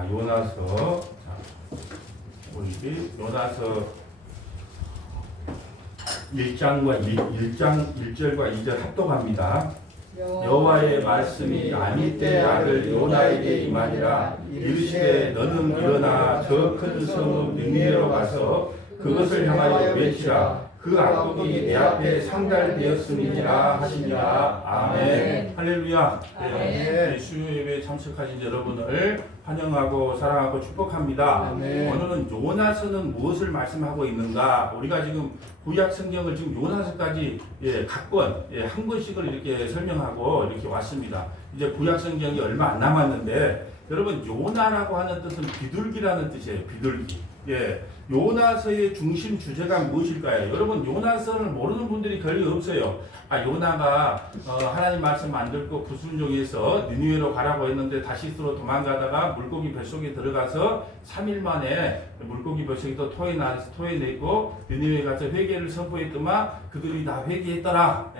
자, 요나서. 자, 우리 요나서 1장과 1절과 2절 합독합니다. 여호와의 말씀이 아미떼의 아들 요나에게 임하니라. 이르시되 너는 일어나 저 큰 성읍 니느웨로 가서 그것을 향하여 외치라. 그 악독이 내 앞에 상달되었음이니라 하시니라. 아멘. 할렐루야. 네, 수요 예배에 참석하신 여러분을 환영하고 사랑하고 축복합니다. 오늘은 요나서는 무엇을 말씀하고 있는가? 우리가 지금 구약 성경을 지금 요나서까지 각 번, 한 권씩을 이렇게 설명하고 이렇게 왔습니다. 이제 구약 성경이 얼마 안 남았는데, 여러분 요나라고 하는 뜻은 비둘기라는 뜻이에요. 비둘기. 요나서의 중심 주제가 무엇일까요? 여러분 요나서를 모르는 분들이 거의 없어요. 요나가 하나님 말씀 안 듣고 불순종해서 니느웨로 가라고 했는데 다시스로 도망가다가 물고기 뱃속에 들어가서 3일 만에 물고기 뱃속에 또 토해내고 니느웨에 가서 회개를 선포했더만 그들이 다 회개했더라.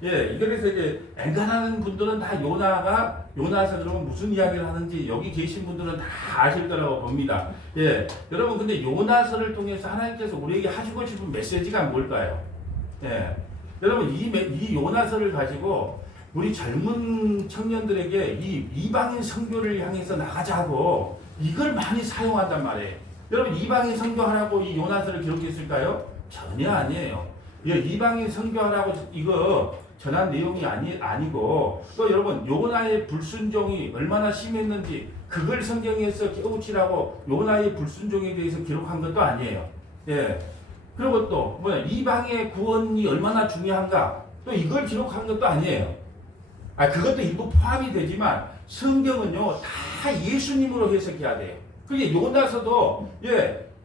그래서 이제 엔간하는 분들은 다 요나서 그러면 무슨 이야기를 하는지 여기 계신 분들은 다 아실 거라고 봅니다. 여러분 근데 요나서를 통해서 하나님께서 우리에게 하시고 싶은 메시지가 뭘까요? 여러분 이 요나서를 가지고 우리 젊은 청년들에게 이 이방인 선교를 향해서 나가자고 이걸 많이 사용한단 말이에요. 여러분 이방인 선교하라고 이 요나서를 기록했을까요? 전혀 아니에요. 이방인 선교하라고 이거 전한 내용이 아니고 또 여러분 요나의 불순종이 얼마나 심했는지 그걸 성경에서 깨우치라고 요나의 불순종에 대해서 기록한 것도 아니에요. 그리고 또 이방의 구원이 얼마나 중요한가 또 이걸 기록한 것도 아니에요. 그것도 일부 포함이 되지만 성경은요 다 예수님으로 해석해야 돼요. 그게 요나서도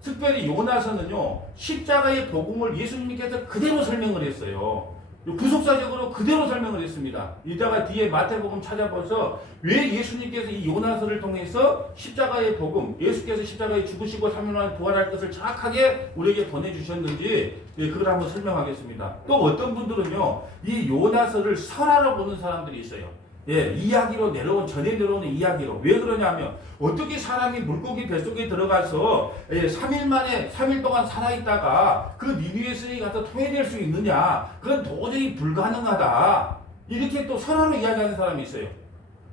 특별히 요나서는요 십자가의 복음을 예수님께서 그대로 설명을 했어요. 구속사적으로 그대로 설명을 했습니다. 이따가 뒤에 마태복음 찾아봐서 왜 예수님께서 이 요나서를 통해서 십자가의 복음, 예수께서 십자가에 죽으시고 3일 만에 부활할 것을 정확하게 우리에게 보내주셨는지 그걸 한번 설명하겠습니다. 또 어떤 분들은요 이 요나서를 설화로 보는 사람들이 있어요. 이야기로 전해 내려오는 이야기로. 왜 그러냐면 어떻게 사람이 물고기 뱃속에 들어가서 3일 동안 살아있다가 그 니느웨 성에 가서 토해낼 수 있느냐, 그건 도저히 불가능하다, 이렇게 또 설화로 이야기하는 사람이 있어요.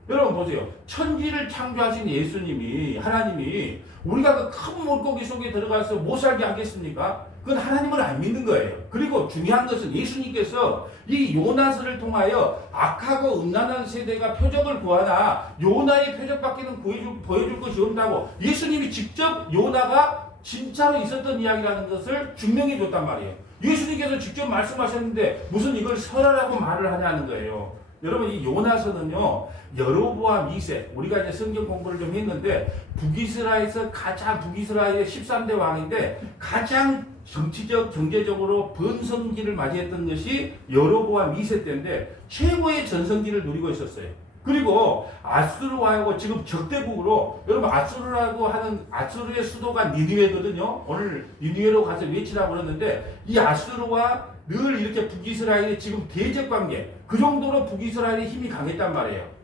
여러분 보세요. 천지를 창조하신 예수님이, 하나님이 우리가 그 큰 물고기 속에 들어가서 못 살게 하겠습니까? 그건 하나님을 안 믿는 거예요. 그리고 중요한 것은 예수님께서 이 요나서를 통하여 악하고 음란한 세대가 표적을 구하나 요나의 표적밖에는 보여줄 것이 없다고 예수님이 직접 요나가 진짜로 있었던 이야기라는 것을 증명해 줬단 말이에요. 예수님께서 직접 말씀하셨는데 무슨 이걸 설화라고 말을 하냐는 거예요. 여러분 이 요나서는요 여로보암 2세, 우리가 이제 성경 공부를 좀 했는데 북이스라엘에서 북이스라엘의 13대 왕인데 가장 정치적 경제적으로 번성기를 맞이했던 것이 여로보암 2세 때인데 최고의 전성기를 누리고 있었어요. 그리고 아수르하고 지금 적대국으로, 여러분 아수르라고 하는 아수르의 수도가 니느웨거든요. 오늘 니느웨로 가서 외치라고 그러는데 이 아수르와 늘 이렇게 북이스라엘이 지금 대적관계, 그 정도로 북이스라엘의 힘이 강했단 말이에요.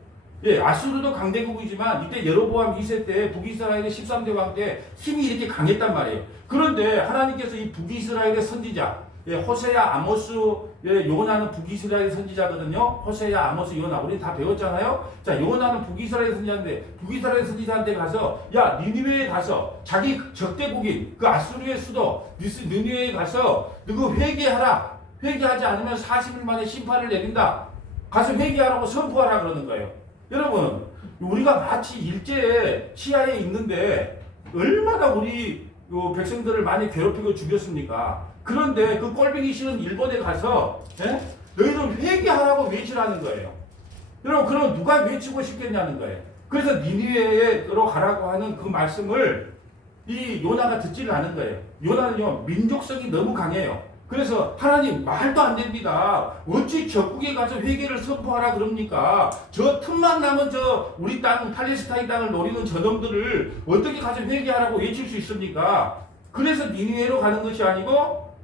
아수르도 강대국이지만 이때 여로보암 2세 때 북이스라엘의 13대 왕 때 힘이 이렇게 강했단 말이에요. 그런데 하나님께서 이 북이스라엘의 선지자, 호세야, 아모스, 요나는 북이스라엘 선지자거든요. 호세야, 아모스, 요나 우리 다 배웠잖아요. 자, 요나는 북이스라엘 선지자인데 북이스라엘 선지자한테 가서 니느웨에 가서 자기 적대국인 그 아수르의 수도 니느웨에 가서 너그 회개하라. 회개하지 않으면 40일 만에 심판을 내린다. 가서 회개하라고 선포하라 그러는 거예요. 여러분 우리가 마치 일제 치하에 있는데 얼마나 우리 백성들을 많이 괴롭히고 죽였습니까? 그런데 그 꼴보기 싫은 일본에 가서 너희들 회개하라고 외치라는 거예요. 여러분 그럼 누가 외치고 싶겠냐는 거예요. 그래서 니느웨로 가라고 하는 그 말씀을 이 요나가 듣지를 않은 거예요. 요나는요 민족성이 너무 강해요. 그래서 하나님 말도 안 됩니다. 어찌 적국에 가서 회개를 선포하라 그럽니까? 저 틈만 나면 우리 땅 팔레스타인 땅을 노리는 저놈들을 어떻게 가서 회개하라고 외칠 수 있습니까? 그래서 니느웨로 가는 것이 아니고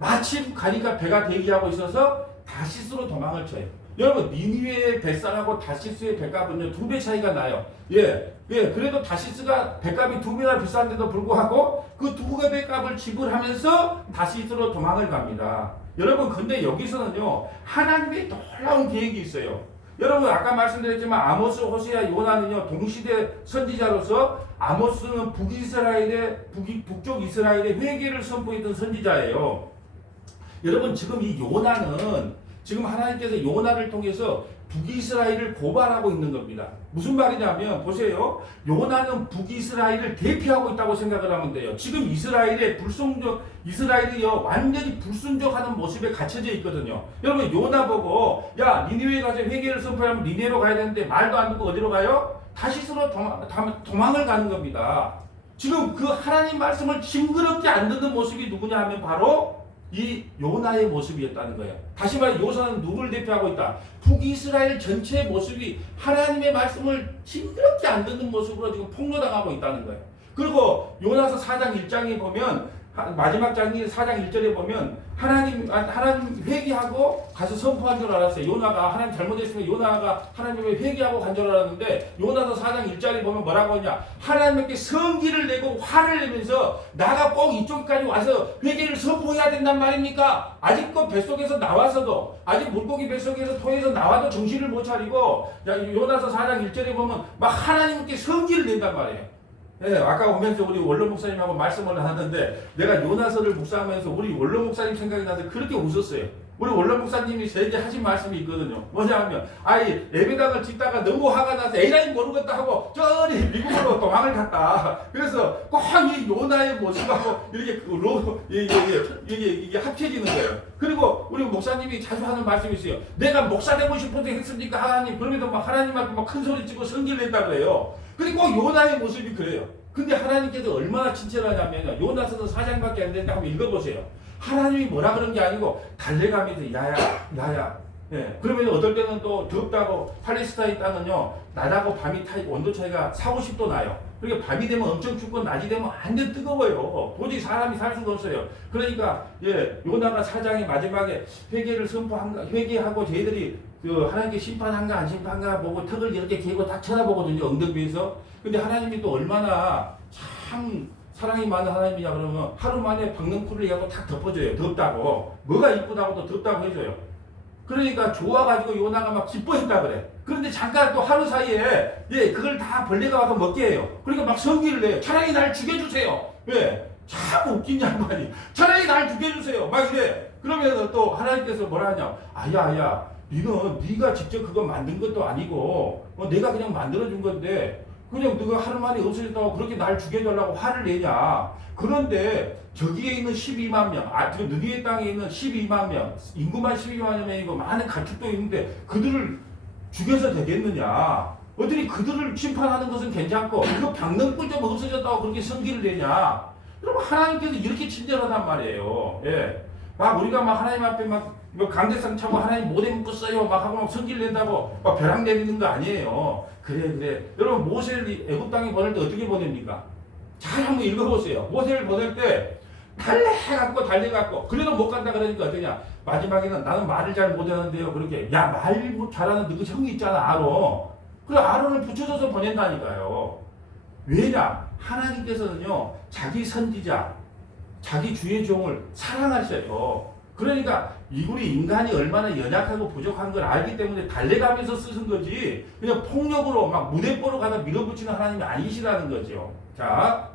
마침 가니까 배가 대기하고 있어서 다시스로 도망을 쳐요. 여러분 니느웨의 뱃살하고 다시스의 뱃값은요 2배 차이가 나요. 예, 그래도 다시스가 뱃값이 2배나 비싼데도 불구하고 그 2배 값을 지불하면서 다시스로 도망을 갑니다. 여러분 근데 여기서는요 하나님의 놀라운 계획이 있어요. 여러분 아까 말씀드렸지만 아모스, 호세아, 요나는요 동시대 선지자로서 아모스는 북쪽 이스라엘의 회개를 선포했던 선지자예요. 여러분 지금 이 요나는 지금 하나님께서 요나를 통해서 북이스라엘을 고발하고 있는 겁니다. 무슨 말이냐면 보세요. 요나는 북이스라엘을 대표하고 있다고 생각을 하면 돼요. 지금 이스라엘이 완전히 불순종하는 모습에 갇혀져 있거든요. 여러분 요나 보고 야 니느웨 가서 회개를 선포하면 니느웨로 가야 되는데 말도 안 듣고 어디로 가요? 다시스로 도망을 가는 겁니다. 지금 그 하나님 말씀을 징그럽게 안 듣는 모습이 누구냐 하면 바로 이 요나의 모습이었다는 거예요. 다시 말해 요나는 누구를 대표하고 있다? 북이스라엘 전체의 모습이 하나님의 말씀을 징그럽게 안 듣는 모습으로 지금 폭로당하고 있다는 거예요. 그리고 요나서 4장 1장에 보면 마지막 장이 4장 1절에 보면 하나님 회개하고 가서 선포한 줄 알았어요. 요나가 하나님 잘못했으면 요나가 하나님을 회개하고 간 줄 알았는데 요나서 4장 1절에 보면 뭐라고 하냐? 하나님께 성기를 내고 화를 내면서 나가 꼭 이쪽까지 와서 회개를 선포해야 된단 말입니까? 아직도 뱃속에서 나와서도 아직 물고기 뱃속에서 토해서 나와도 정신을 못 차리고 요나서 4장 1절에 보면 막 하나님께 성기를 낸단 말이에요. 예, 아까 오면서 우리 원로 목사님하고 말씀을 하는데 내가 요나서를 묵상하면서 우리 원로 목사님 생각이 나서 그렇게 웃었어요. 우리 원로 목사님이 저에게 하신 말씀이 있거든요. 뭐냐 하면 예배당을 짓다가 너무 화가 나서 에라이 모르겠다 하고 저리 미국으로 도망을 갔다. 그래서 꼭 이 요나의 모습하고 이게 합쳐지는 거예요. 그리고 우리 목사님이 자주 하는 말씀이 있어요. 내가 목사 되고 싶어서 했습니까 하나님? 그러면서 막 하나님한테 막 큰 소리 치고 성기를 냈다고 해요. 그리고 요나의 모습이 그래요. 근데 하나님께서 얼마나 친절하냐면 요나서는 4장밖에 안 되는데 한번 읽어보세요. 하나님이 뭐라 그런 게 아니고 달래가면서 야야. 예. 그러면 어떨 때는 또 덥다고 팔레스타인 땅은요 낮하고 밤이 온도 차이가 4~50도 나요. 그러니까 밤이 되면 엄청 춥고 낮이 되면 완전 뜨거워요. 도저히 사람이 살 수가 없어요. 그러니까 요나가 4장의 마지막에 회개하고 저희들이 하나님께 심판한가 안 심판한가 보고 턱을 이렇게 개고 딱 쳐다보거든요. 엉덩이에서. 근데 하나님이 또 얼마나 참 사랑이 많은 하나님이냐 그러면 하루 만에 박능쿨을 해갖고 탁 덮어줘요. 덥다고. 뭐가 이쁘다고 또 덥다고 해줘요. 그러니까 좋아가지고 요나가 막 기뻐했다 그래. 그런데 잠깐 또 하루 사이에 그걸 다 벌레가 와서 먹게 해요. 그러니까 막 성기를 내요. 차라리 날 죽여주세요. 왜? 참 웃긴 양반이. 차라리 날 죽여주세요. 막 이래. 그러면 또 하나님께서 뭐라 하냐. 아야 네가 직접 그거 만든 것도 아니고 내가 그냥 만들어준 건데 그냥 너가 하루 만에 없어졌다고 그렇게 날 죽여달라고 화를 내냐. 그런데 저기에 있는 12만 명, 느리의 땅에 있는 12만 명, 인구만 12만 명이고 많은 가축도 있는데 그들을 죽여서 되겠느냐. 어들이 그들을 심판하는 것은 괜찮고 그 박능불 좀 없어졌다고 그렇게 성기를 내냐. 여러분 하나님께서 이렇게 친절하단 말이에요. 막 우리가 막 하나님 앞에 막 강대상 차고 하나님 못해 묶었어요 막 하고 막 성기를 낸다고 막 벼락 내리는 거 아니에요. 그래. 여러분 모세를 애굽 땅에 보낼 때 어떻게 보냅니까? 잘 한번 읽어보세요. 모세를 보낼 때 달래갖고 그래도 못 간다 그러니까 어떠냐. 마지막에는 나는 말을 잘 못하는데요. 그렇게 말 잘하는 너 형이 있잖아 아론. 그래 아론을 붙여줘서 보낸다니까요. 왜냐? 하나님께서는요 자기 선지자 자기 주의 종을 사랑하셔요. 그러니까 우리 인간이 얼마나 연약하고 부족한 걸 알기 때문에 달래가면서 쓰는 거지 그냥 폭력으로 막 무대뽀로 가다 밀어붙이는 하나님이 아니시라는 거죠. 자,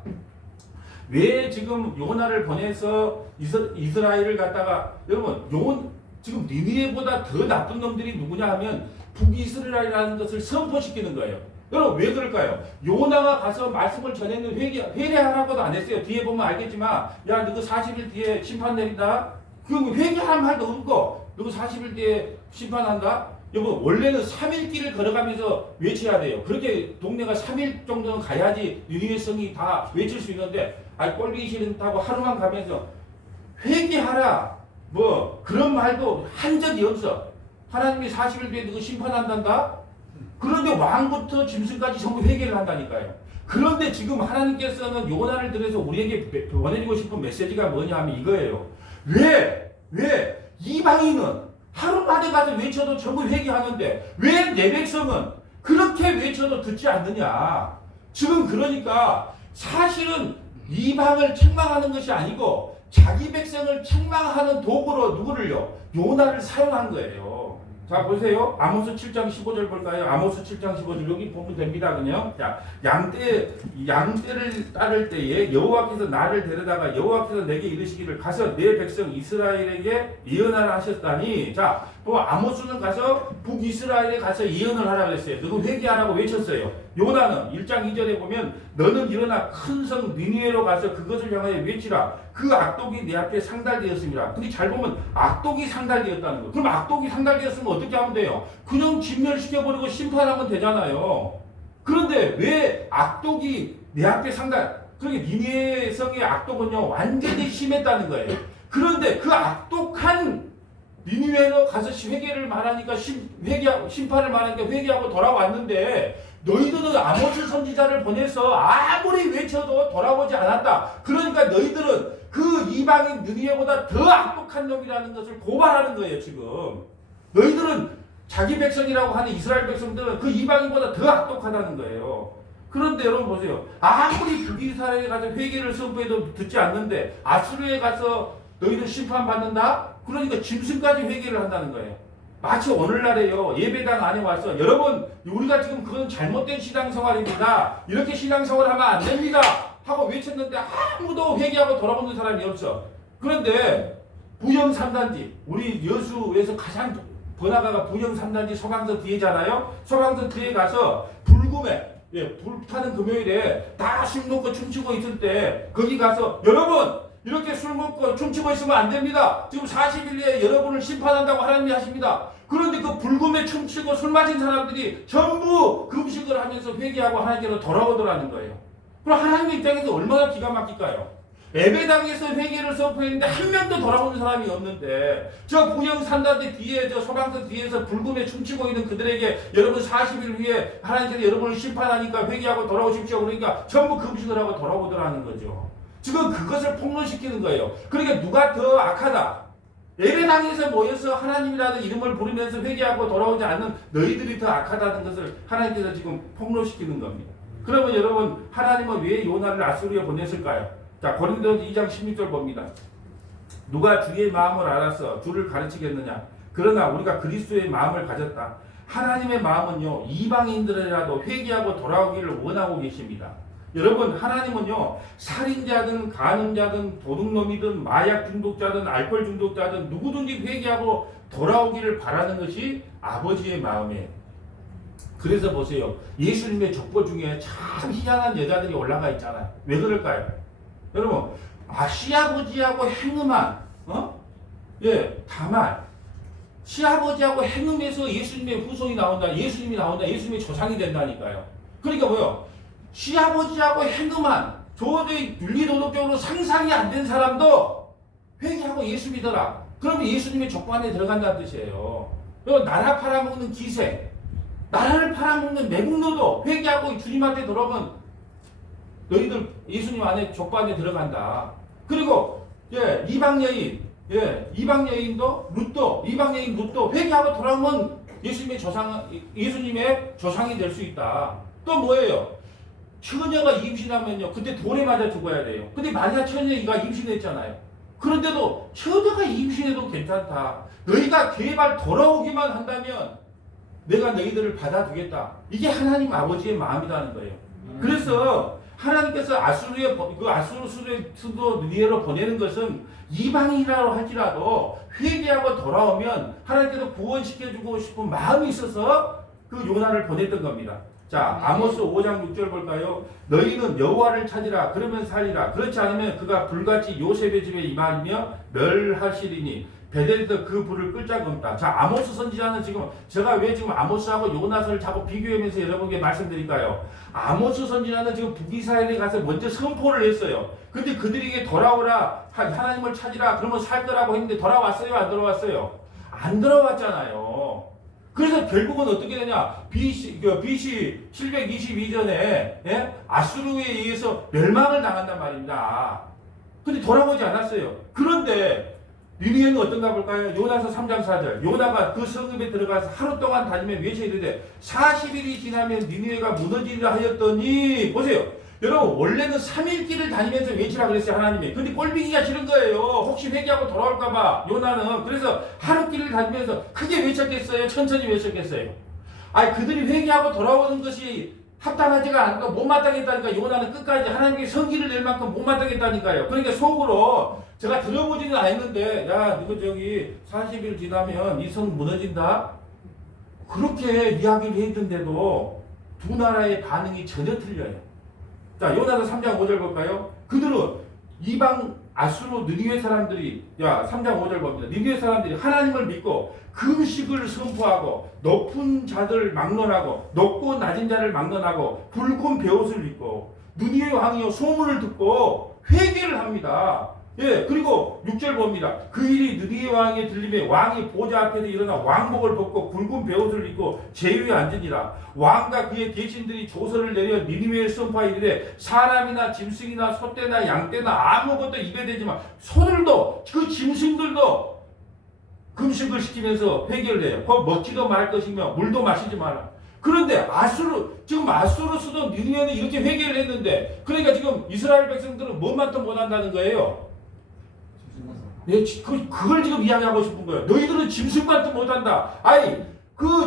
왜 지금 요나를 보내서 이스라엘을 갖다가 여러분 지금 니느웨보다 더 나쁜 놈들이 누구냐 하면 북이스라엘이라는 것을 선포시키는 거예요. 여러분 왜 그럴까요? 요나가 가서 말씀을 전했는데 회개하라고도 안 했어요. 뒤에 보면 알겠지만 야 너그 40일 뒤에 심판 내린다. 그 회개하는 말도 없고 너그 40일 뒤에 심판한다. 여러분 원래는 3일 길을 걸어가면서 외쳐야 돼요. 그렇게 동네가 3일 정도는 가야지 니느웨 성이 다 외칠 수 있는데 꼴보기 싫다고 하루만 가면서 회개하라 뭐 그런 말도 한 적이 없어. 하나님이 40일 뒤에 누구 심판한단다? 그런데 왕부터 짐승까지 전부 회개를 한다니까요. 그런데 지금 하나님께서는 요나를 들여서 우리에게 보내주고 싶은 메시지가 뭐냐 하면 이거예요. 왜 이방인은 하루만에 데 가서 외쳐도 전부 회개하는데 왜 내 백성은 그렇게 외쳐도 듣지 않느냐. 지금 그러니까 사실은 이방을 책망하는 것이 아니고 자기 백성을 책망하는 도구로 누구를요? 요나를 사용한 거예요. 자 보세요. 아모스 7장 15절 볼까요? 아모스 7장 15절 여기 보면 됩니다. 그냥 자 양떼를 따를 때에 여호와께서 나를 데려다가 여호와께서 내게 이르시기를 가서 내 백성 이스라엘에게 예언하라 하셨다니. 자 또 아모스는 가서 북이스라엘에 가서 예언을 하라 그랬어요. 너는 회개하라고 외쳤어요. 요나는 1장 2절에 보면 너는 일어나 큰 성 니느웨로 가서 그것을 향하여 외치라. 그 악독이 내 앞에 상달되었습니다. 근데 잘 보면 악독이 상달되었다는 거예요. 그럼 악독이 상달되었으면 어떻게 하면 돼요? 그냥 진멸시켜버리고 심판하면 되잖아요. 그런데 왜 악독이 내 앞에 그러니까 니느웨 성의 악독은요 완전히 심했다는 거예요. 그런데 그 악독한 니느웨로 가서 회개를 말하니까 심판을 말하니까 회개하고 돌아왔는데 너희들은 아모스 선지자를 보내서 아무리 외쳐도 돌아오지 않았다. 그러니까 너희들은 그 이방인 느니웨보다 더 악독한 놈이라는 것을 고발하는 거예요. 지금 너희들은 자기 백성이라고 하는 이스라엘 백성들은 그 이방인보다 더 악독하다는 거예요. 그런데 여러분 보세요. 아무리 북이스라엘에 가서 회개를 선포해도 듣지 않는데 아수르에 가서 너희들 심판받는다? 그러니까 짐승까지 회개를 한다는 거예요. 마치 오늘날에요. 예배당 안에 와서 여러분 우리가 지금 그건 잘못된 신앙생활입니다. 이렇게 신앙생활하면 안 됩니다. 하고 외쳤는데 아무도 회개하고 돌아오는 사람이 없어. 그런데 부영 3단지 우리 여수에서 가장 번화가가 부영 3단지 소방서 뒤에잖아요. 소방서 뒤에 가서 불금에 불타는 금요일에 다 술 먹고 춤추고 있을 때 거기 가서 여러분 이렇게 술 먹고 춤추고 있으면 안 됩니다. 지금 40일 내에 여러분을 심판한다고 하나님이 하십니다. 그런데 그 불금에 춤추고 술 마신 사람들이 전부 금식을 하면서 회개하고 하나님께로 돌아오더라는 거예요. 그럼 하나님 입장에서 얼마나 기가 막힐까요? 예배당에서 회개를 선포했는데 한 명도 돌아오는 사람이 없는데 저 부영 산다대 뒤에 저 소방서 뒤에서 불금에 춤추고 있는 그들에게 여러분 40일 후에 하나님께서 여러분을 심판하니까 회개하고 돌아오십시오. 그러니까 전부 금식을 하고 돌아오더라는 거죠. 지금 그것을 폭로시키는 거예요. 그러니까 누가 더 악하다? 예배당에서 모여서 하나님이라는 이름을 부르면서 회개하고 돌아오지 않는 너희들이 더 악하다는 것을 하나님께서 지금 폭로시키는 겁니다. 그러면 여러분 하나님은 왜 요나를 아수르에 보냈을까요? 자 고린도서 2장 16절 봅니다. 누가 주의 마음을 알아서 주를 가르치겠느냐? 그러나 우리가 그리스도의 마음을 가졌다. 하나님의 마음은요 이방인들이라도 회개하고 돌아오기를 원하고 계십니다. 여러분 하나님은요 살인자든 간음자든 도둑놈이든 마약 중독자든 알코올 중독자든 누구든지 회개하고 돌아오기를 바라는 것이 아버지의 마음이에요. 그래서 보세요. 예수님의 족보 중에 참 희한한 여자들이 올라가 있잖아요. 왜 그럴까요? 여러분 시아버지하고 행음한 다말 시아버지하고 행음해서 예수님의 후손이 나온다. 예수님이 나온다. 예수님의 조상이 된다니까요. 그러니까 뭐요? 시아버지하고 행음한 도저히 윤리도덕적으로 상상이 안 된 사람도 회개하고 예수 믿어라. 그러면 예수님의 족보 안에 들어간다는 뜻이에요. 나라 팔아먹는 기생, 나라를 팔아먹는 매국노도 회개하고 주님한테 돌아오면 너희들 예수님 안에 족보 안에 들어간다. 그리고 이방 여인도 이방 여인 룻도 회개하고 돌아오면 예수님의 조상이 될 수 있다. 또 뭐예요? 처녀가 임신하면요, 그때 돌에 맞아 죽어야 돼요. 근데 마리아 처녀가 임신했잖아요. 그런데도 처녀가 임신해도 괜찮다. 너희가 제발 돌아오기만 한다면 내가 너희들을 받아주겠다. 이게 하나님 아버지의 마음이라는 거예요. 그래서 하나님께서 아수르 수도 니느웨로 보내는 것은 이방인이라고 할지라도 회개하고 돌아오면 하나님께서 구원시켜주고 싶은 마음이 있어서 그 요나를 보냈던 겁니다. 자, 아모스 5장 6절 볼까요? 너희는 여호와를 찾으라. 그러면 살리라. 그렇지 않으면 그가 불같이 요셉의 집에 임하며 멸하시리니 베델에서 그 불을 끌 자가 없다. 자, 아모스 선지자는 제가 왜 지금 아모스하고 요나서를 자꾸 비교하면서 여러분께 말씀드릴까요? 아모스 선지자는 지금 북이스라엘에 가서 먼저 선포를 했어요. 근데 그들에게 돌아오라, 하나님을 찾으라, 그러면 살 거라고 했는데 돌아왔어요? 안 돌아왔어요? 안 돌아왔잖아요. 그래서 결국은 어떻게 되냐? BC 722년에 아수르에 의해서 멸망을 당한단 말입니다. 근데 돌아오지 않았어요. 그런데 니느웨는 어떤가 볼까요? 요나서 3장 4절. 요나가 그 성읍에 들어가서 하루 동안 다니며 외쳐 이르되 40일이 지나면 니느웨가 무너지리라 하였더니 보세요. 여러분 원래는 3일 길을 다니면서 외치라 그랬어요 하나님이. 근데 꼴비기가 싫은 거예요. 혹시 회개하고 돌아올까봐 요나는. 그래서 하루 길을 다니면서 크게 외쳤겠어요? 천천히 외쳤겠어요? 아니 그들이 회개하고 돌아오는 것이 합당하지가 않고 못마땅했다니까. 요나는 끝까지 하나님께 성기를 낼 만큼 못마땅했다니까요. 그러니까 속으로 제가 들어보지는 않았는데 야 너거 저기 40일 지나면 이 성 무너진다? 그렇게 이야기를 했는데도 두 나라의 반응이 전혀 틀려요. 자, 요나서 3장 5절 볼까요? 그들은 이방 아수르 느니웨 사람들이 3장 5절 봅니다. 느니웨 사람들이 하나님을 믿고 금식을 선포하고 높은 자들 막론하고 높고 낮은 자를 막론하고 붉은 베옷을 입고 느니웨 왕이요 소문을 듣고 회개를 합니다. 예, 그리고 6절 봅니다. 그 일이 느니웨 왕에 들림에 왕이 보좌 앞에서 일어나 왕복을 벗고 굵은 베옷을 입고 제위에 앉으니라. 왕과 그의 대신들이 조서를 내려 니느웨에 선포하이르되 사람이나 짐승이나 소떼나 양떼나 아무것도 입에 대지만 소들도 그 짐승들도 금식을 시키면서 회개를 해요. 먹지도 말 것이며 물도 마시지 마라. 그런데 지금 아수르 수도 니느웨는 이렇게 회개를 했는데 그러니까 지금 이스라엘 백성들은 뭔만도 못한다는 거예요. 네, 그걸 지금 이야기하고 싶은 거예요. 너희들은 짐승만도 못한다. 아니,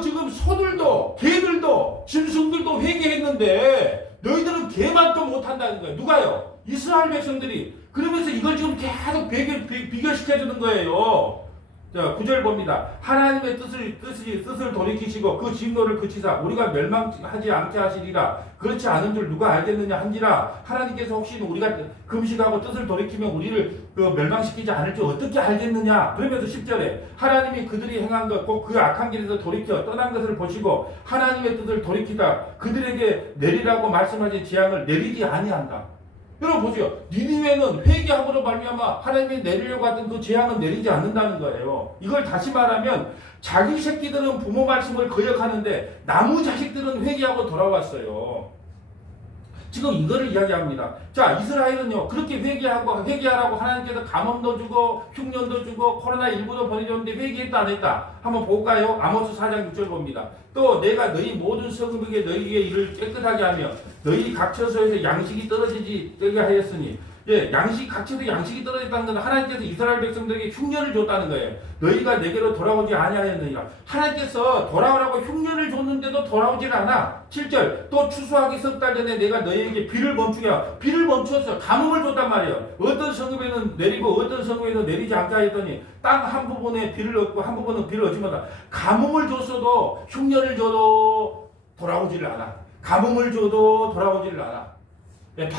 지금 소들도, 개들도, 짐승들도 회개했는데, 너희들은 개만도 못한다는 거예요. 누가요? 이스라엘 백성들이. 그러면서 이걸 지금 계속 비교시켜주는 거예요. 자, 9절 봅니다. 하나님의 뜻을 돌이키시고 그 진노를 그치사 우리가 멸망하지 않게 하시리라. 그렇지 않은 줄 누가 알겠느냐 한지라. 하나님께서 혹시 우리가 금식하고 뜻을 돌이키면 우리를 멸망시키지 않을 줄 어떻게 알겠느냐. 그러면서 10절에 하나님이 그들이 행한 것 곧 그 악한 길에서 돌이켜 떠난 것을 보시고 하나님의 뜻을 돌이키다 그들에게 내리라고 말씀하신 재앙을 내리지 아니한다. 여러분 보세요. 니느웨는 회개함으로 말미암아 하나님이 내리려고 하던 그 재앙은 내리지 않는다는 거예요. 이걸 다시 말하면 자기 새끼들은 부모 말씀을 거역하는데 나무 자식들은 회개하고 돌아왔어요. 지금 이거를 이야기합니다. 자, 이스라엘은요 그렇게 회개하라고 하나님께서 감염도 주고 흉년도 주고 코로나19도 보내줬는데 회개했다 안 했다? 한번 볼까요? 아모스 4장 6절 봅니다. 또 내가 너희 모든 성읍에게 너희에게 이를 깨끗하게 하며 너희 각 처소에서 양식이 떨어지지 되게 하였으니 예, 각 처소에 양식이 떨어졌다는 것은 하나님께서 이스라엘 백성들에게 흉년을 줬다는 거예요. 너희가 내게로 돌아오지 아니하였느니라. 하나님께서 돌아오라고 흉년을 줬는데도 돌아오질 않아. 7절 또 추수하기 석 달 전에 내가 너희에게 비를 멈추게 하고 비를 멈췄어. 가뭄을 줬단 말이에요. 어떤 성읍에는 내리고 어떤 성읍에는 내리지 않게 하였더니 땅 한 부분에 비를 얻고 한 부분은 비를 얻지 못한다. 가뭄을 줬어도 흉년을 줘도 돌아오지를 않아. 가뭄을 줘도 돌아오지를 않아. 네,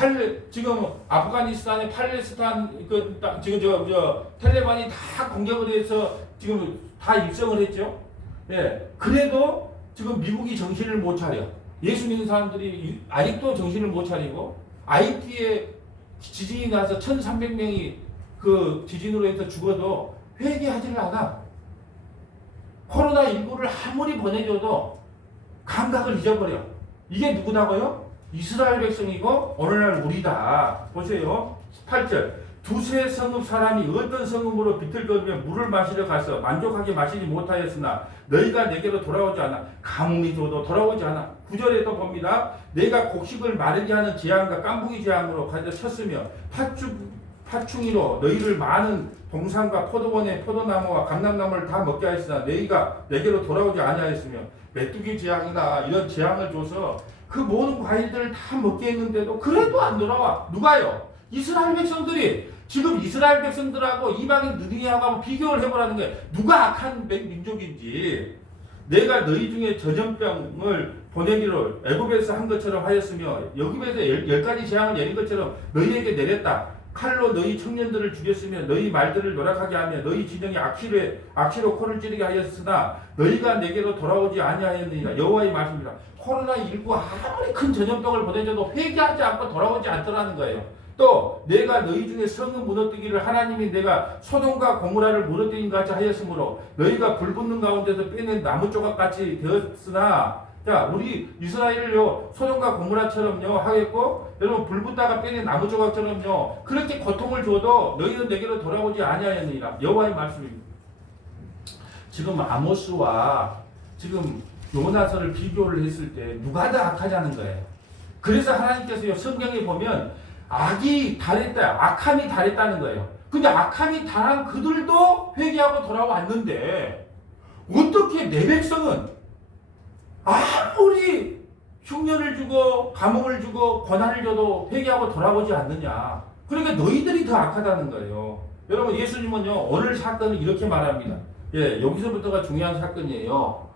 지금 아프가니스탄의 팔레스타인 지금 텔레반이 다 공격을 해서 지금 다 입성을 했죠. 네, 그래도 지금 미국이 정신을 못 차려. 예수 믿는 사람들이 아직도 정신을 못 차리고 아이티에 지진이 나서 1,300명이 그 지진으로 해서 죽어도 회개하지를 않아. 코로나19를 아무리 보내줘도 감각을 잊어버려. 이게 누구다고요? 이스라엘 백성이고 오늘날 우리다. 보세요. 8절 두세 성읍 사람이 어떤 성읍으로 비틀거리며 물을 마시러 가서 만족하게 마시지 못하였으나 너희가 내게로 돌아오지 않아. 가뭄이 줘도 돌아오지 않아. 9절에 또 봅니다. 내가 곡식을 마르게 하는 재앙과 깐부기 재앙으로 가져 쳤으며 파충이로 너희를 많은 동산과 포도원의 포도나무와 감람나무를 다 먹게 하였으나 너희가 내게로 돌아오지 아니하였으며 메뚜기 재앙이나 이런 재앙을 줘서 그 모든 과일들을 다 먹게 했는데도 그래도 안 돌아와. 누가요? 이스라엘 백성들이. 지금 이스라엘 백성들하고 이방인 느느웨하고 비교를 해보라는 거예요. 누가 악한 민족인지. 내가 너희 중에 전염병을 보내기로 애굽에서 한 것처럼 하였으며 여기에서 10가지 재앙을 내린 것처럼 너희에게 내렸다. 칼로 너희 청년들을 죽였으며 너희 말들을 노력하게 하며 너희 진영이 악취로 코를 찌르게 하였으나 너희가 내게로 돌아오지 아니하였느니라. 여호와의 말씀입니다. 코로나19 아무리 큰 전염병을 보내줘도 회개하지 않고 돌아오지 않더라는 거예요. 또 내가 너희 중에 성읍 무너뜨기를 하나님이 내가 소돔과 고모라를 무너뜨린 같이 하였으므로 너희가 불 붙는 가운데서 빼낸 나무 조각같이 되었으나 자, 우리 이스라엘을요, 소돔과 고모라처럼요, 하겠고, 여러분, 불 붙다가 빼낸 나무 조각처럼요, 그렇게 고통을 줘도 너희는 내게로 돌아오지 아니하였느니라. 여호와의 말씀입니다. 지금 아모스와 지금 요나서를 비교를 했을 때 누가 더 악하자는 거예요. 그래서 하나님께서요, 성경에 보면 악이 달했다, 악함이 달했다는 거예요. 근데 악함이 달한 그들도 회개하고 돌아왔는데 어떻게 내 백성은 아무리 흉년을 주고 감옥을 주고 고난을 줘도 회개하고 돌아오지 않느냐. 그러니까 너희들이 더 악하다는 거예요. 여러분, 예수님은요, 오늘 사건을 이렇게 말합니다. 예, 여기서부터가 중요한 사건이에요.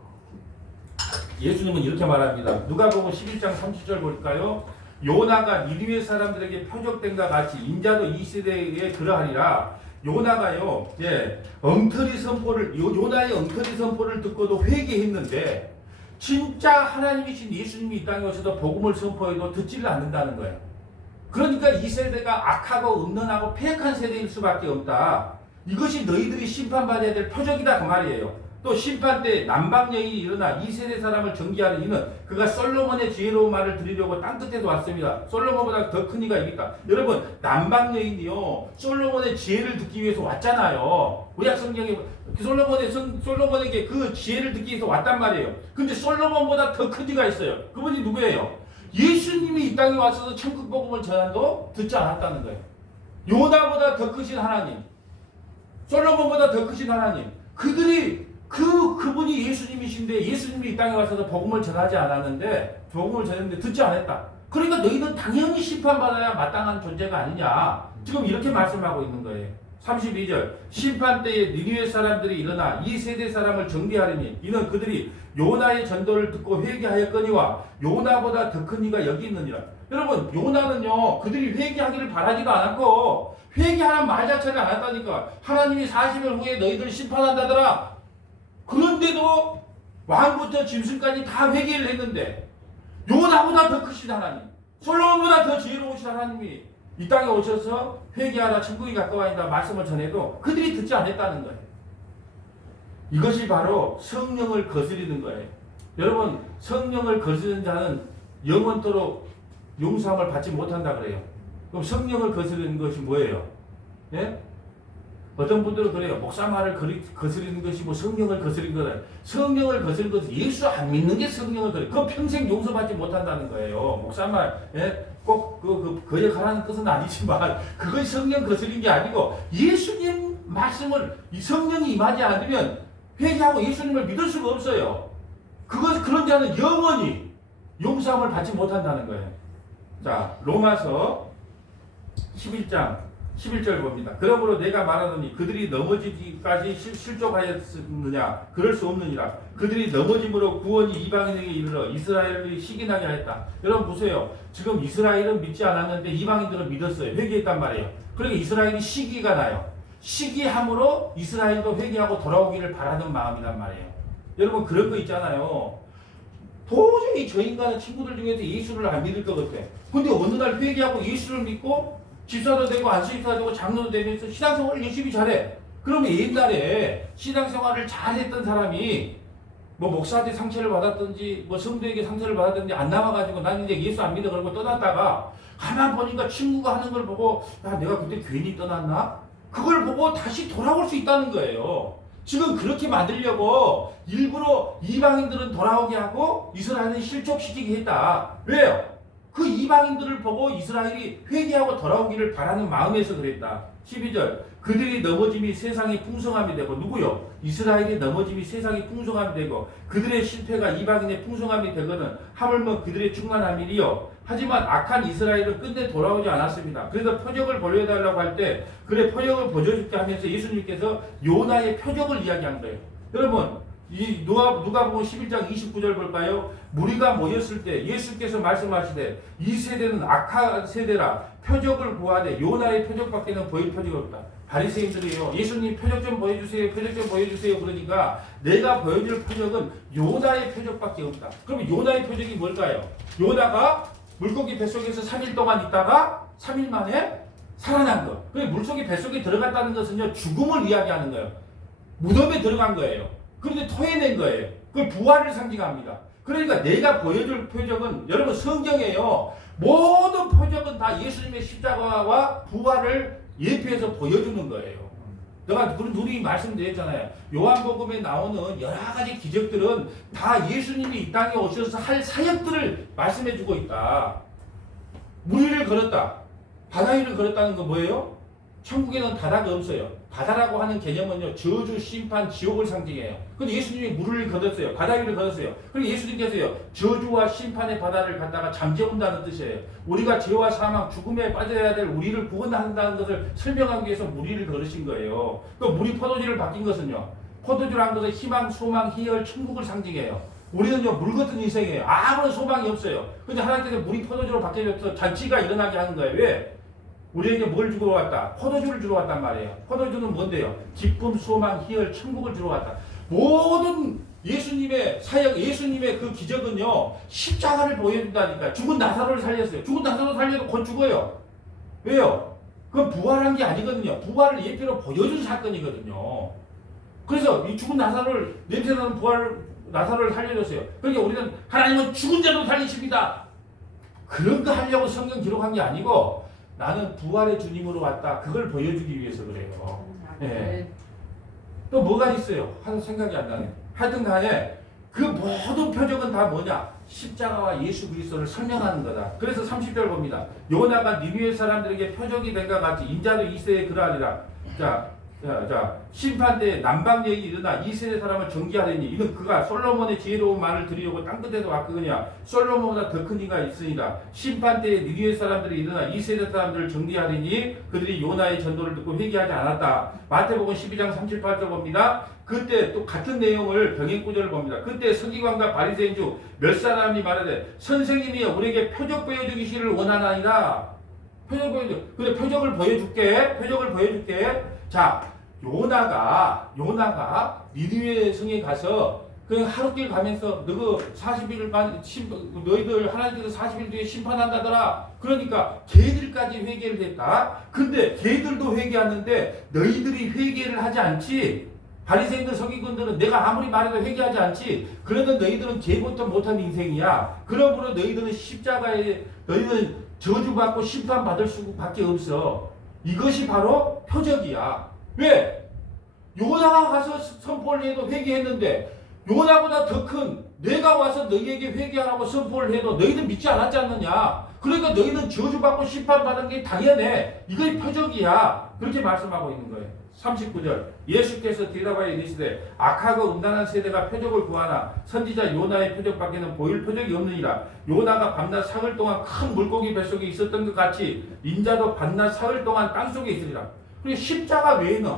예수님은 이렇게 말합니다. 누가복음 11장 30절 볼까요? 요나가 니느웨 사람들에게 표적된과 같이 인자도 이 시대에 그러하리라. 요나가요, 예, 요나의 엉터리 선포를 듣고도 회개했는데 진짜 하나님이신 예수님이 이 땅에 오셔서 복음을 선포해도 듣지를 않는다는 거예요. 그러니까 이 세대가 악하고 음란하고 폐역한 세대일 수밖에 없다. 이것이 너희들이 심판받아야 될 표적이다, 그 말이에요. 또 심판 때 남방 여인이 일어나 이 세대 사람을 정죄하는 이는 그가 솔로몬의 지혜로운 말을 들으려고 땅끝에서 왔습니다. 솔로몬보다 더 큰 이가 있겠다. 여러분, 남방 여인이요, 솔로몬의 지혜를 듣기 위해서 왔잖아요. 구약 성경에 솔로몬에게 그 지혜를 듣기 위해서 왔단 말이에요. 근데 솔로몬보다 더 큰 이가 있어요. 그분이 누구예요? 예수님이 이 땅에 와서 천국 복음을 전한도 듣지 않았다는 거예요. 요나보다 더 크신 하나님, 솔로몬보다 더 크신 하나님, 그분이 예수님이신데 예수님이 이 땅에 와서 복음을 전하지 않았는데, 복음을 전했는데 듣지 않았다. 그러니까 너희는 당연히 심판받아야 마땅한 존재가 아니냐. 지금 이렇게 말씀하고 있는 거예요. 32절, 심판 때에 니느웨 사람들이 일어나 이 세대 사람을 정죄하리니 이는 그들이 요나의 전도를 듣고 회개하였거니와 요나보다 더 큰 이가 여기 있느니라. 여러분, 요나는요, 그들이 회개하기를 바라지도 않았고 회개하는 말 자체를 안 했다니까. 하나님이 40일 후에 너희들을 심판한다더라. 그런데도 왕부터 짐승까지 다 회개를 했는데 요나보다 더 크신 하나님, 솔로몬보다 더 지혜로우신 하나님이 이 땅에 오셔서 회개하라, 천국이 가까워진다 말씀을 전해도 그들이 듣지 않았다는 거예요. 이것이 바로 성령을 거스리는 거예요. 여러분, 성령을 거스리는 자는 영원토록 용서함을 받지 못한다 그래요. 그럼 성령을 거스리는 것이 뭐예요? 예? 어떤 분들은 그래요. 목사 말을 거스리는 것이 뭐 성령을 거스리는 거다. 성령을 거스리는 것은 예수 안 믿는 게 성령을 거스리는 거예요. 그건 평생 용서받지 못한다는 거예요. 목사 말, 예? 꼭 거역하라는 뜻은 아니지만 그건 성령 거스리는 게 아니고 예수님 말씀을 이 성령이 임하지 않으면 회개하고 예수님을 믿을 수가 없어요. 그런 자는 영원히 용서함을 받지 못한다는 거예요. 자, 로마서 11장 11절 봅니다. 그러므로 내가 말하노니 그들이 넘어지기까지 실족하였느냐? 그럴 수 없느니라. 그들이 넘어짐으로 구원이 이방인에게 이르러 이스라엘이 시기나게 하였다. 여러분 보세요. 지금 이스라엘은 믿지 않았는데 이방인들은 믿었어요. 회개했단 말이에요. 그러니까 이스라엘이 시기가 나요. 시기함으로 이스라엘도 회개하고 돌아오기를 바라는 마음이란 말이에요. 여러분, 그런 거 있잖아요. 도저히 저 인간은 친구들 중에서 예수를 안 믿을 것 같아. 근데 어느 날 회개하고 예수를 믿고 집사도 되고 안수집사도 되고 장로도 되면서 신앙생활을 열심히 잘해. 그러면 옛날에 신앙생활을 잘했던 사람이 뭐 목사한테 상처를 받았든지 뭐 성도에게 상처를 받았든지 안 남아가지고 나는 이제 예수 안 믿어 그러고 떠났다가 가만 보니까 친구가 하는 걸 보고 야, 내가 그때 괜히 떠났나? 그걸 보고 다시 돌아올 수 있다는 거예요. 지금 그렇게 만들려고 일부러 이방인들은 돌아오게 하고 이스라엘은 실족시키게 했다. 왜요? 그 이방인들을 보고 이스라엘이 회개하고 돌아오기를 바라는 마음에서 그랬다. 12절, 그들이 넘어짐이 세상의 풍성함이 되고, 누구요? 이스라엘의 넘어짐이 세상의 풍성함이 되고 그들의 실패가 이방인의 풍성함이 되거든 하물며 그들의 충만함이리요. 하지만 악한 이스라엘은 끝내 돌아오지 않았습니다. 그래서 표적을 보여달라고 할 때 그래 표적을 보여줄게 하면서 예수님께서 요나의 표적을 이야기한 거예요. 여러분, 이 누가복음 11장 29절 볼까요? 무리가 모였을 때 예수께서 말씀하시되 이 세대는 악한 세대라 표적을 구하되 요나의 표적밖에는 보일 표적이 없다. 바리새인들이요, 예수님 표적 좀 보여주세요, 표적 좀 보여주세요. 그러니까 내가 보여줄 표적은 요나의 표적밖에 없다. 그럼 요나의 표적이 뭘까요? 요나가 물고기 뱃속에서 3일 동안 있다가 3일 만에 살아난 것. 물속에 뱃속에 들어갔다는 것은요, 죽음을 이야기하는 거예요. 무덤에 들어간 거예요. 그런데 토해낸 거예요. 그걸 부활을 상징합니다. 그러니까 내가 보여줄 표적은 여러분 성경에요. 모든 표적은 다 예수님의 십자가와 부활을 예표해서 보여주는 거예요. 내가 누누이 말씀드렸잖아요. 요한복음에 나오는 여러 가지 기적들은 다 예수님이 이 땅에 오셔서 할 사역들을 말씀해주고 있다. 물 위를 걸었다. 바다 위를 걸었다는 건 뭐예요? 천국에는 바다가 없어요. 바다라고 하는 개념은요, 저주, 심판, 지옥을 상징해요. 근데 예수님이 물을 걸었어요. 바다 위를 걸었어요. 그리고 예수님께서요, 저주와 심판의 바다를 갖다가 잠재운다는 뜻이에요. 우리가 죄와 사망, 죽음에 빠져야 될 우리를 구원한다는 것을 설명하기 위해서 물 위를 걸으신 거예요. 그 물이 포도주를 바뀐 것은요, 포도주라는 것은 희망, 소망, 희열, 천국을 상징해요. 우리는요, 물 같은 인생이에요. 아무런 소망이 없어요. 근데 하나님께서 물이 포도주로 바뀌어서 잔치가 일어나게 하는 거예요. 왜? 우리에게 뭘 주러 왔다? 포도주를 주러 왔단 말이에요. 포도주는 뭔데요? 기쁨, 소망, 희열, 천국을 주러 왔다. 모든 예수님의 사역, 예수님의 그 기적은요, 십자가를 보여준다니까. 죽은 나사로를 살렸어요. 죽은 나사로 살려도 곧 죽어요. 왜요? 그건 부활한 게 아니거든요. 부활을 예표로 보여준 사건이거든요. 그래서 이 죽은 나사로를, 냄새나는 나사로를 살려줬어요. 그러니까 우리는 하나님은 죽은 자도 살리십니다. 그런 거 하려고 성경 기록한 게 아니고, 나는 부활의 주님으로 왔다. 그걸 보여주기 위해서 그래요. 네. 또 뭐가 있어요? 하는 생각이 안 나네. 하여튼 간에 그 모든 표적은 다 뭐냐? 십자가와 예수 그리스도를 설명하는 거다. 그래서 30절 봅니다. 요나가 니느웨 사람들에게 표적이 된 것 같이 인자도 이 세대에 그러하리라. 자, 심판대에 남방령이 일어나 이 세대 사람을 정기하려니 이는 그가 솔로몬의 지혜로운 말을 들으려고 땅끝에서 왔거니와 솔로몬보다 더 큰 이가 있으니라. 심판대에 니느웨 사람들이 일어나 이 세대 사람들을 정리하려니 그들이 요나의 전도를 듣고 회개하지 않았다. 마태복음 12장 38절 봅니다. 그때 또 같은 내용을 병행구절을 봅니다. 그때 서기관과 바리새인 중 몇 사람이 말하되 선생님이 우리에게 표적 보여주기를 원하나이다. 표적 보여줘. 근데 표적을 보여줄게. 자, 요나가 니느웨 성에 가서 그냥 하루길 가면서 너희들 하나님께서 40일 뒤에 심판한다더라. 그러니까 걔들까지 회개를 했다. 근데 걔들도 회개하는데 너희들이 회개를 하지 않지. 바리새인들 서기관들은 내가 아무리 말해도 회개하지 않지. 그래도 너희들은 죄부터 못한 인생이야. 그러므로 너희들은 십자가에 너희들은 저주받고 심판받을 수밖에 없어. 이것이 바로 표적이야. 왜? 요나가 가서 선포를 해도 회개했는데 요나보다 더 큰 내가 와서 너희에게 회개하라고 선포를 해도 너희들 믿지 않았지 않느냐. 그러니까 너희는 저주받고 심판받은 게 당연해. 이게 표적이야. 그렇게 말씀하고 있는 거예요. 39절 예수께서 대답하여 이르시되 악하고 음란한 세대가 표적을 구하나 선지자 요나의 표적밖에는 보일 표적이 없느니라. 요나가 밤낮 사흘 동안 큰 물고기 뱃속에 있었던 것 같이 인자도 밤낮 사흘 동안 땅속에 있으리라. 그리고 십자가 외에는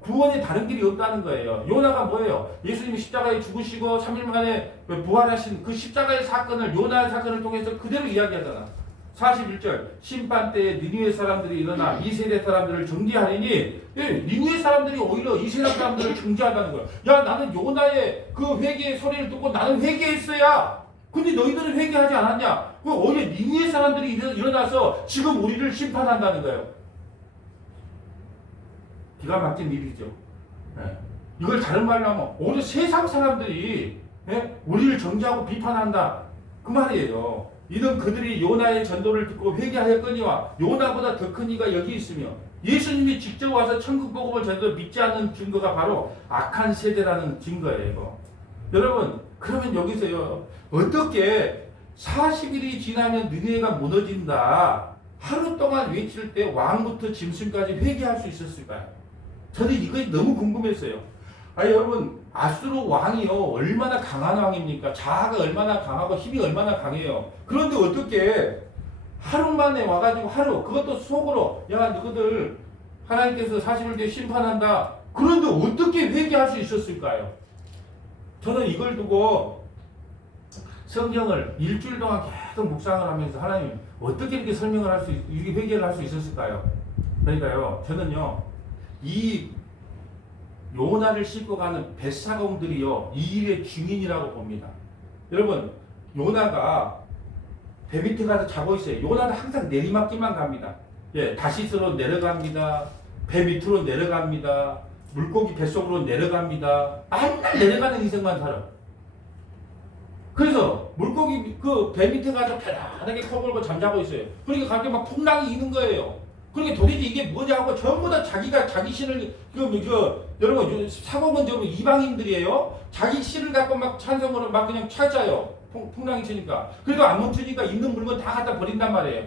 구원에 다른 길이 없다는 거예요. 요나가 뭐예요? 예수님이 십자가에 죽으시고 3일 만에 부활하신 그 십자가의 사건을 요나의 사건을 통해서 그대로 이야기하잖아. 41절 심판 때에 니느웨 사람들이 일어나 이 세대 사람들을 정죄하리니 니느웨 사람들이 오히려 이 세대 사람들을 정죄하다는 거야. 야, 나는 요나의 그 회개의 소리를 듣고 나는 회개했어야. 근데 너희들은 회개하지 않았냐? 그 오히려 니느웨 사람들이 일어나서 지금 우리를 심판한다는 거예요. 기가 막힌 일이죠. 네. 이걸 다른 말로 하면 오히려 세상 사람들이 우리를 정죄하고 비판한다. 그 말이에요. 이는 그들이 요나의 전도를 듣고 회개하였거니와 요나보다 더 큰 이가 여기 있으며 예수님이 직접 와서 천국 복음을 전해도 믿지 않는 증거가 바로 악한 세대라는 증거예요. 여러분, 그러면 여기서요, 어떻게 40일이 지나면 니느웨가 무너진다 하루 동안 외칠 때 왕부터 짐승까지 회개할 수 있었을까요? 저는 이것이 너무 궁금했어요. 여러분, 아수르 왕이요, 얼마나 강한 왕입니까? 자아가 얼마나 강하고 힘이 얼마나 강해요. 그런데 어떻게 하루 만에 와가지고 그것도 속으로, 야, 너희들 하나님께서 40일 뒤에 심판한다. 그런데 어떻게 회개할 수 있었을까요? 저는 이걸 두고 성경을 일주일 동안 계속 묵상을 하면서 하나님, 어떻게 이렇게 이렇게 회개를 할 수 있었을까요? 그러니까요, 저는요, 이 요나를 싣고 가는 뱃사공들이요, 이 일의 증인이라고 봅니다. 여러분, 요나가 배 밑에 가서 자고 있어요. 요나는 항상 내리막길만 갑니다. 예, 다시스로 내려갑니다. 배 밑으로 내려갑니다. 물고기 뱃속으로 내려갑니다. 맨날 내려가는 인생만 살아. 그래서 물고기 그 배 밑에 가서 편안하게 코 골고 잠자고 있어요. 그러니까 갑자기 막 풍랑이 있는 거예요. 그러니까 도대체 이게 뭐냐고 전부 다 자기가 자기 신을 여러분 사고문 여러분 이방인들이에요. 자기 신을 갖고 막 찬성으로 막 그냥 찾아요. 풍랑이 치니까. 그래도 안 멈추니까 있는 물건 다 갖다 버린단 말이에요.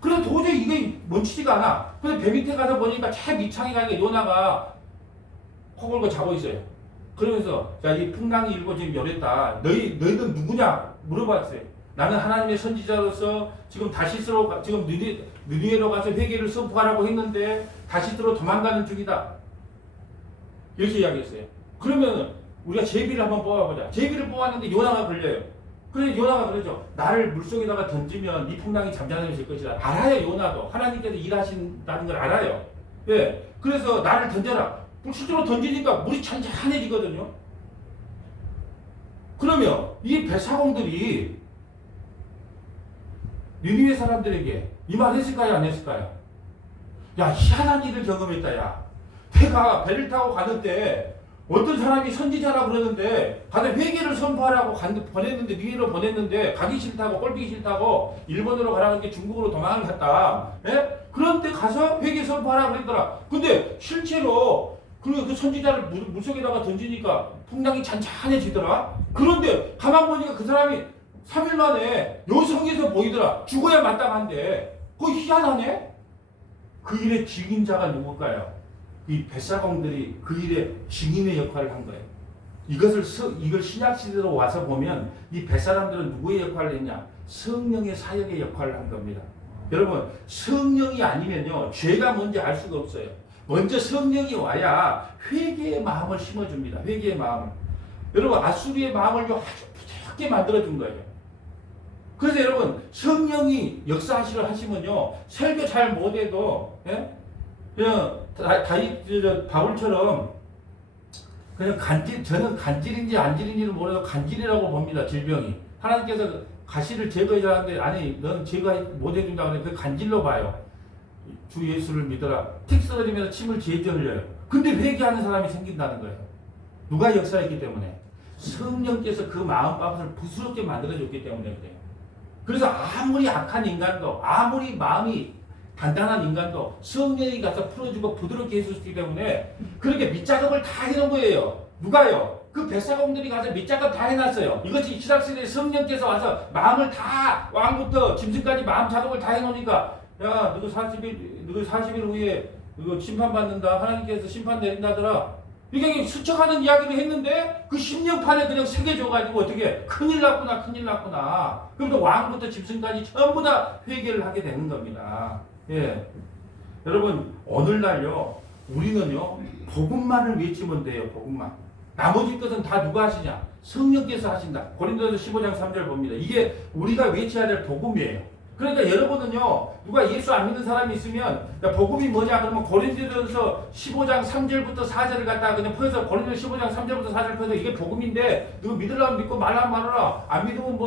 그래서 도저히 이게 멈추지가 않아. 근데 배 밑에 가서 보니까 차 밑창에 가니까 요나가 코 골고 자고 있어요. 그러면서 자, 이 풍랑이 일고 지금 열했다. 너희들 누구냐 물어봤어요. 나는 하나님의 선지자로서 지금 다시스로 지금 느니에로 가서 회개를 선포하라고 했는데 다시스로 도망가는 중이다. 이렇게 이야기했어요. 그러면 우리가 제비를 한번 뽑아보자. 제비를 뽑았는데 요나가 걸려요. 그래서 요나가 그러죠. 나를 물속에다가 던지면 이 풍랑이 잠잠해질 것이다. 알아요. 요나도 하나님께서 일하신다는 걸 알아요. 예. 그래서 나를 던져라. 실제로 던지니까 물이 찬찬해지거든요. 그러면 이 배사공들이 니느웨 사람들에게 이 말 했을까요? 안 했을까요? 야, 희한한 일을 경험했다. 야, 배가 배를 타고 가는데 어떤 사람이 선지자라고 그러는데 가서 회개를 선포하라고 보냈는데 니느웨로 보냈는데 가기 싫다고 꼴보기 싫다고 일본으로 가라는 게 중국으로 도망을 갔다. 예? 그런데 가서 회개 선포하라고 그랬더라. 근데 실제로 그 선지자를 물속에다가 던지니까 풍랑이 잔잔해지더라. 그런데 가만 보니까 그 사람이 3일 만에 요성에서 보이더라. 죽어야 마땅한데 그거 희한하네. 그 일의 증인자가 누굴까요? 이 뱃사공들이 그 일의 증인의 역할을 한 거예요. 이걸 신약시대로 와서 보면 이 뱃사람들은 누구의 역할을 했냐? 성령의 사역의 역할을 한 겁니다. 여러분, 성령이 아니면요 죄가 뭔지 알 수가 없어요. 먼저 성령이 와야 회개의 마음을 심어줍니다. 회개의 마음을. 여러분, 아수리의 마음을 아주 부드럽게 만들어준 거예요. 그래서 여러분, 성령이 역사하시려 하시면요 설교 잘 못해도 그냥 바울처럼 그냥 저는 간질인지 안질인지를 몰라도 간질이라고 봅니다. 질병이. 하나님께서 가시를 제거해주는데 아니 너는 제거 못해준다고 하는데 그 간질로 봐요. 주 예수를 믿어라. 틱 쓰러지면서 침을 제때 흘려요. 근데 회개하는 사람이 생긴다는 거예요. 누가 역사했기 때문에? 성령께서 그 마음밥을 부스럽게 만들어줬기 때문에 그래요. 그래서 아무리 악한 인간도 아무리 마음이 단단한 인간도 성령이 가서 풀어주고 부드럽게 해주기 때문에 그렇게 밑작업을 다 해놓은 거예요. 누가요? 그 뱃사공들이 가서 밑작업 다 해놨어요. 이것이 신학시대에 성령께서 와서 마음을 다 왕부터 짐승까지 마음 작업을 다 해놓으니까 야, 너도 40일 후에 이거 심판받는다. 하나님께서 심판 내린다더라. 이게 수척하는 이야기를 했는데 그 심령판에 그냥 새겨져가지고 어떻게 큰일 났구나. 그럼 왕부터 짐승까지 전부 다 회개를 하게 되는 겁니다. 예. 여러분, 오늘날요, 우리는요, 복음만을 외치면 돼요, 복음만. 나머지 것은 다 누가 하시냐? 성령께서 하신다. 고린도서 15장 3절 봅니다. 이게 우리가 외쳐야 될 복음이에요. 그러니까 여러분은요, 누가 예수 안 믿는 사람이 있으면, 복음이 뭐냐? 그러면 고린도전서 15장 3절부터 4절을 갖다가 그냥 퍼서 고린도전서 15장 3절부터 4절 퍼서 이게 복음인데, 누구 믿으려면 믿고 말라면 말아라. 안 믿으면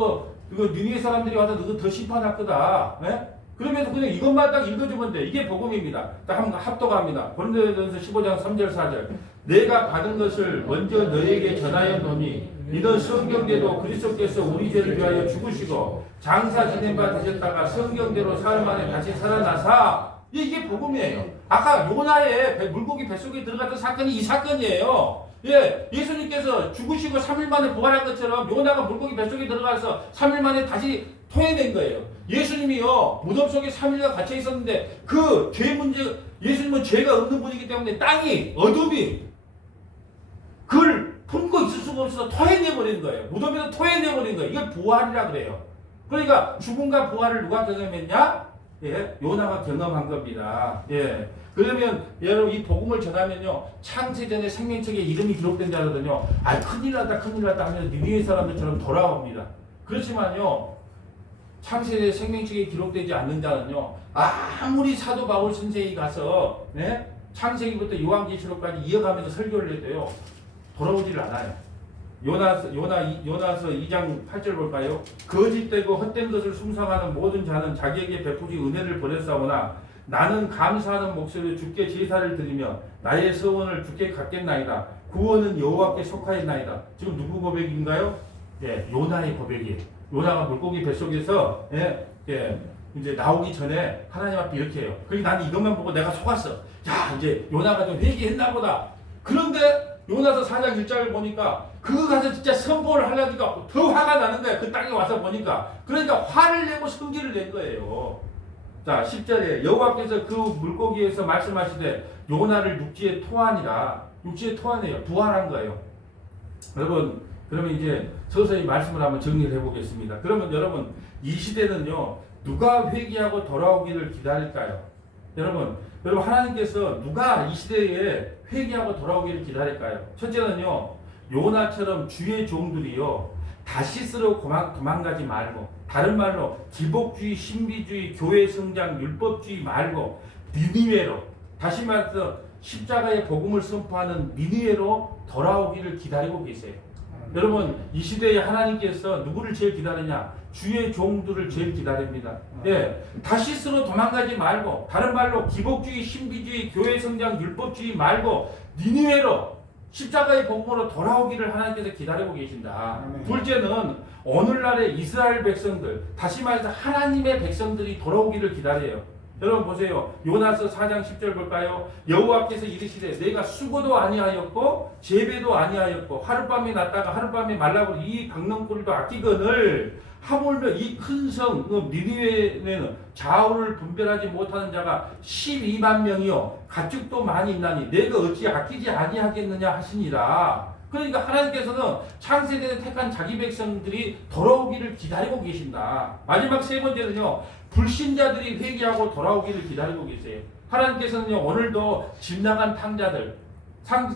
니느웨 사람들이 와서 누구 더 심판할 거다. 네? 그러면서 그냥 이것만 딱 읽어주면 돼. 이게 복음입니다. 딱 한번 합독합니다. 고린도전서 15장 3절 4절. 내가 받은 것을 먼저 너에게 전하였노니 이는 성경대로 그리스도께서 우리 죄를 위하여 죽으시고 장사 지낸 바 되셨다가 성경대로 사흘 만에 다시 살아나사. 이게 복음이에요. 아까 요나의 물고기 뱃속에 들어갔던 사건이 이 사건이에요. 예, 예수님께서 죽으시고 3일 만에 부활한 것처럼 요나가 물고기 뱃속에 들어가서 3일 만에 다시 토해낸 거예요. 예수님이요 무덤 속에 3일간 갇혀 있었는데 그 죄 문제, 예수님은 죄가 없는 분이기 때문에 땅이 어둠이 그걸 품고 있을 수가 없어서 토해내버린 거예요. 무덤에서 토해내버린 거예요. 이게 부활이라 그래요. 그러니까 죽음과 부활을 누가 경험했냐? 예, 요나가 경험한 겁니다. 예. 그러면 여러분 이 복음을 전하면요 창세전에 생명책에 이름이 기록된 자들은요 아 큰일 났다 하면서 니느웨 사람들처럼 돌아옵니다. 그렇지만요 창세전에 생명책에 기록되지 않는 자는요 아무리 사도 바울 선생이 가서 창세기부터 요한계시록까지 이어가면서 설교를 해도요 돌아오질 않아요. 요나서 2장 8절 볼까요? 거짓되고 헛된 것을 숭상하는 모든 자는 자기에게 베푸지 은혜를 버렸사오나 나는 감사하는 목소리로 주께 제사를 드리며 나의 서원을 주께 갚겠나이다. 구원은 여호와께 속하였나이다. 지금 누구 고백인가요? 예, 요나의 고백이에요. 요나가 물고기 뱃속에서 이제 나오기 전에 하나님 앞에 이렇게 해요. 그러니까 나는 이것만 보고 내가 속았어. 야, 이제 요나가 좀 회개했나 보다. 그런데 요나서 4장 1절을 보니까 그거 가서 진짜 선포를 하려니까 더 화가 나는 거야. 그 땅에 와서 보니까. 그러니까 화를 내고 성질을 낸 거예요. 자, 10절에 여호와께서 그 물고기에서 말씀하시되 요나를 육지에 토하니라. 육지에 토하네요. 부활한 거예요. 여러분, 그러면 이제 서서히 말씀을 한번 정리를 해보겠습니다. 그러면 여러분, 이 시대는요, 누가 회개하고 돌아오기를 기다릴까요? 여러분 하나님께서 누가 이 시대에 회개하고 돌아오기를 기다릴까요? 첫째는요, 요나처럼 주의 종들이요, 다시스로 도망가지 말고, 다른 말로 기복주의, 신비주의, 교회 성장, 율법주의 말고 니느웨로, 다시 말해서 십자가의 복음을 선포하는 니느웨로 돌아오기를 기다리고 계세요. 여러분, 이 시대에 하나님께서 누구를 제일 기다리냐? 주의 종들을 제일 기다립니다. 예, 다시스로 도망가지 말고, 다른 말로 기복주의, 신비주의, 교회 성장, 율법주의 말고 니느웨로 십자가의 복음으로 돌아오기를 하나님께서 기다리고 계신다. 둘째는 오늘날의 이스라엘 백성들, 다시 말해서 하나님의 백성들이 돌아오기를 기다려요. 여러분 보세요. 요나서 4장 10절 볼까요? 여호와께서 이르시되 내가 수고도 아니하였고 재배도 아니하였고 하룻밤에 났다가 하룻밤에 말라고 이 강릉꿀도 아끼거늘 하물며 이 큰 성 니느웨에는 좌우를 분별하지 못하는 자가 12만 명이요 가축도 많이 있나니 내가 어찌 아끼지 아니하겠느냐 하시니라. 그러니까 하나님께서는 창세전에 택한 자기 백성들이 돌아오기를 기다리고 계신다. 마지막 세 번째는요, 불신자들이 회개하고 돌아오기를 기다리고 계세요. 하나님께서는요, 오늘도 집 나간 탕자들,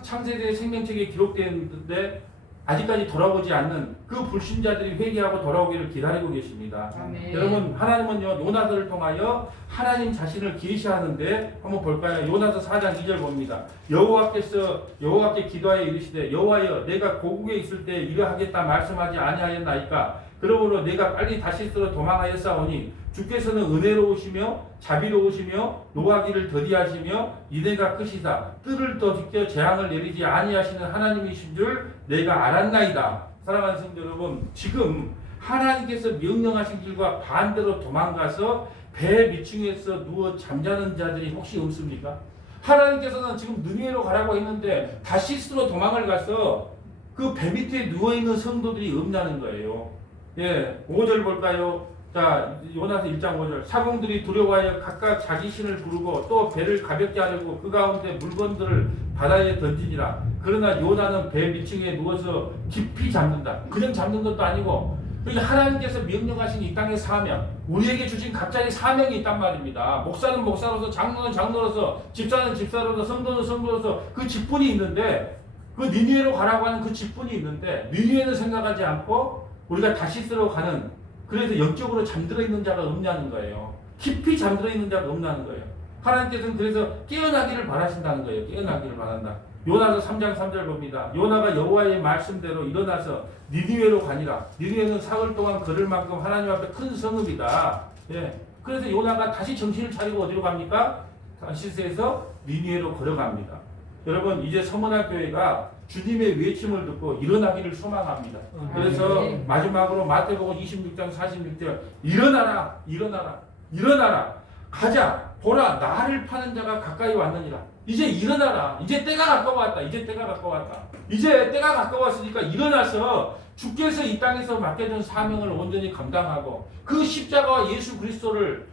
창세기 생명책에 기록되었는데 아직까지 돌아오지 않는 그 불신자들이 회개하고 돌아오기를 기다리고 계십니다. 아멘. 여러분, 하나님은요, 요나서를 통하여 하나님 자신을 계시하는데 한번 볼까요? 요나서 4장 2절 봅니다. 여호와께 기도하여 이르시되 여호와여 내가 고국에 있을 때 이러하겠다 말씀하지 아니하였나이까? 그러므로 내가 빨리 다시스로 도망하였사오니 주께서는 은혜로우시며 자비로우시며 노하기를 더디하시며 이내가 크시다 뜰을 더 덮여 재앙을 내리지 아니하시는 하나님이신 줄 내가 알았나이다. 사랑하는 성도 여러분, 지금 하나님께서 명령하신 길과 반대로 도망가서 배 밑층에서 누워 잠자는 자들이 혹시 없습니까? 하나님께서는 지금 느헤로 가라고 했는데 다시스로 도망을 가서 그 배 밑에 누워있는 성도들이 없냐는 거예요. 예, 5절 볼까요? 자, 요나서 1장 5절. 사공들이 두려워하여 각각 자기 신을 부르고 또 배를 가볍게 하려고 그 가운데 물건들을 바다에 던지니라. 그러나 요나는 배 밑층에 누워서 깊이 잠든다. 그냥 잠든 것도 아니고, 그러니까 하나님께서 명령하신 이 땅의 사명, 우리에게 주신 각자의 사명이 있단 말입니다. 목사는 목사로서, 장로는 장로로서, 집사는 집사로서, 성도는 성도로서 그 직분이 있는데, 그 니느웨로 가라고 하는 그 직분이 있는데, 니느웨는 생각하지 않고 우리가 다시스로 가는, 그래서 영적으로 잠들어 있는 자가 없냐는 거예요. 깊이 잠들어 있는 자가 없냐는 거예요. 하나님께서는 그래서 깨어나기를 바라신다는 거예요. 깨어나기를 바란다. 요나서 3장 3절 봅니다. 요나가 여호와의 말씀대로 일어나서 니느웨로 가니라. 니느웨는 사흘 동안 걸을 만큼 하나님 앞에 큰 성읍이다. 예. 그래서 요나가 다시 정신을 차리고 어디로 갑니까? 다시스에서 니느웨로 걸어갑니다. 여러분, 이제 서문화 교회가 주님의 외침을 듣고 일어나기를 소망합니다. 그래서 마지막으로 마태복음 26장 46절 일어나라 일어나라 일어나라 가자 보라 나를 파는 자가 가까이 왔느니라. 이제 일어나라. 이제 때가 가까웠다. 이제 때가 가까웠다. 이제 때가 가까웠으니까 일어나서 주께서 이 땅에서 맡겨준 사명을 온전히 감당하고 그 십자가와 예수 그리스도를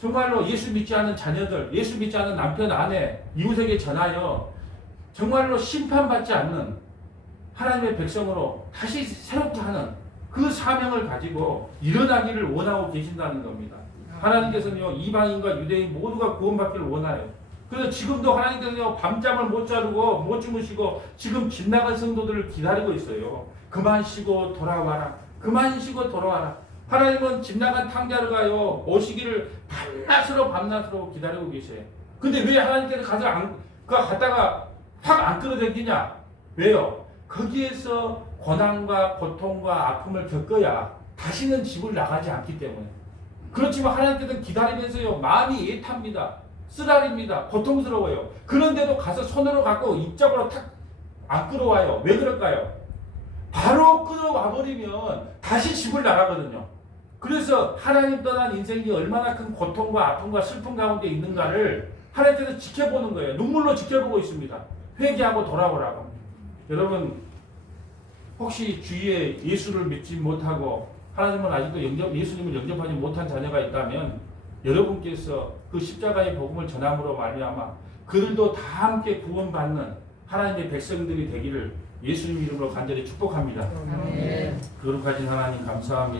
정말로 예수 믿지 않는 자녀들, 예수 믿지 않는 남편, 아내, 이웃에게 전하여 정말로 심판받지 않는 하나님의 백성으로 다시 새롭게 하는 그 사명을 가지고 일어나기를 원하고 계신다는 겁니다. 하나님께서는요, 이방인과 유대인 모두가 구원받기를 원하요. 그래서 지금도 하나님께서는 밤잠을 못 자르고 못 주무시고 지금 집 나간 성도들을 기다리고 있어요. 그만 쉬고 돌아와라. 그만 쉬고 돌아와라. 하나님은 집 나간 탕자르가요 오시기를 밤낮으로 기다리고 계세요. 근데 왜 하나님께서 갔다가 확 안 끌어당기냐? 왜요? 거기에서 고난과 고통과 아픔을 겪어야 다시는 집을 나가지 않기 때문에. 그렇지만 하나님께서는 기다리면서요 마음이 애탑니다. 쓰라립니다. 고통스러워요. 그런데도 가서 손으로 갖고 입장으로 탁 안 끌어와요. 왜 그럴까요? 바로 썩어 와버리면 다시 집을 나가거든요. 그래서 하나님 떠난 인생이 얼마나 큰 고통과 아픔과 슬픔 가운데 있는가를 하나님께서 지켜보는 거예요. 눈물로 지켜보고 있습니다. 회개하고 돌아오라고. 여러분 혹시 주위에 예수를 믿지 못하고 하나님은 아직도 예수님을 영접하지 못한 자녀가 있다면 여러분께서 그 십자가의 복음을 전함으로 말미암아 그들도 다 함께 구원받는 하나님의 백성들이 되기를 예수님 이름으로 간절히 축복합니다. 아멘. 거룩하신 하나님 감사합니다.